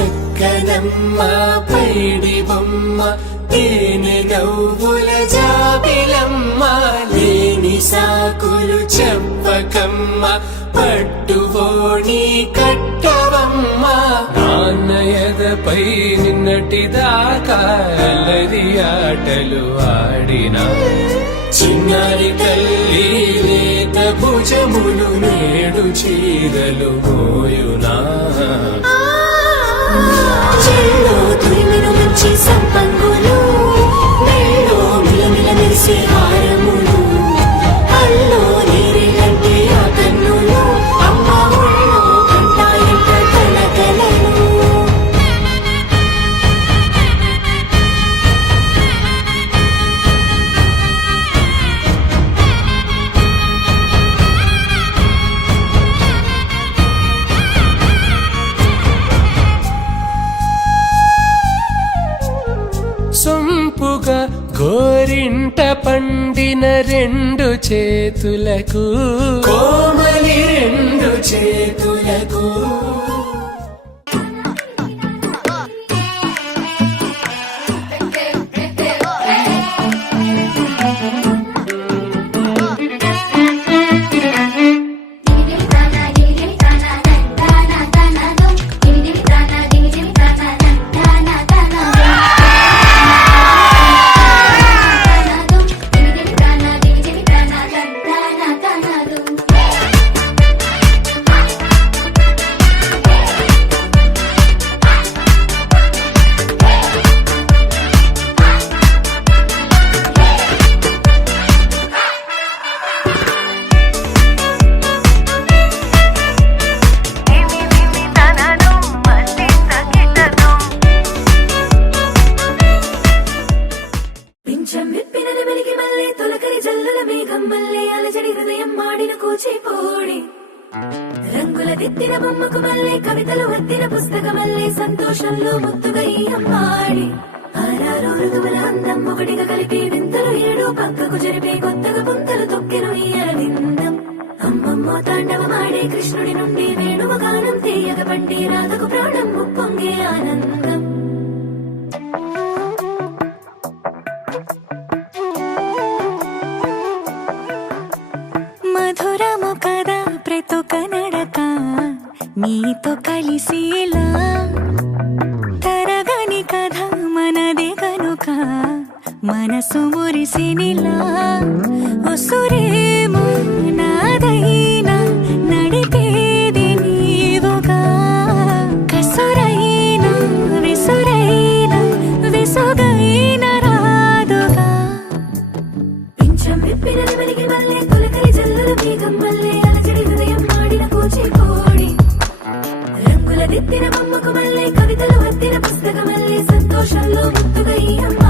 చక్కనమ్మ పైడి బొమ్మ తేనె నవ్వుల జాబిలమ్మ లేని సాకులు చెప్పకమ్మ పట్టువోణి కట్టవమ్మ నాన్నయదపై నిన్నటిదాకా అల్లరి ఆటలు ఆడినా చిన్నారి తల్లి లేత భుజములు నేడు చీరలు మోయునా చెల్లో తురిమిను మంచి సంపంగులు మెల్లో మిలమిల మెరిసే హారములు అల్లో నీరేలంటే ఆ కన్నులు అమ్మ ఒళ్ళో కంటాయంట కలకలను సొంపుగా గోరింట పండిన రెండు చేతులకు కోమలి రెండు చేతులకు రంగుల దిద్దిన బొమ్మకు మళ్ళీ కవితలు వద్దిన పుస్తకమల్లే సంతోషంలో ముద్దుగా ఈ అమ్మాడి ఆరారు ఋతువుల అందం ఒకటిగా కలిపి వింతలు ఏడు పక్కకు జరిపే కొత్తగా పుంతలు తొక్కెను ఈ అరవిందం అమ్మమ్మో తాండవమాడే కృష్ణుడి నుండి వేణువ గానం తీయగ పండి రాధకు ప్రాణం ఉప్పొంగే ఆనందం మధురము కదా ప్రతొక నడక నీతో కలిసేలా తరగని కథ మనదే కనుక మనసు మురిసినిలా ఉసురేమో నాదైనా నడిపేది నీవుగా కసురైనా విసురైనా విసుగైన రాదుగా పింఛం విప్పిన నెమలికి మళ్ళీ తొలకరి జల్లుల మేఘం మళ్ళీ అలజడి హృదయం మాడిన కూచిపూడి రంగుల దిద్దిన బొమ్మకు మళ్ళీ కవితలు వద్దిన పుస్తకమల్లే సంతోషంలో ముద్దుగా ఈ అమ్మ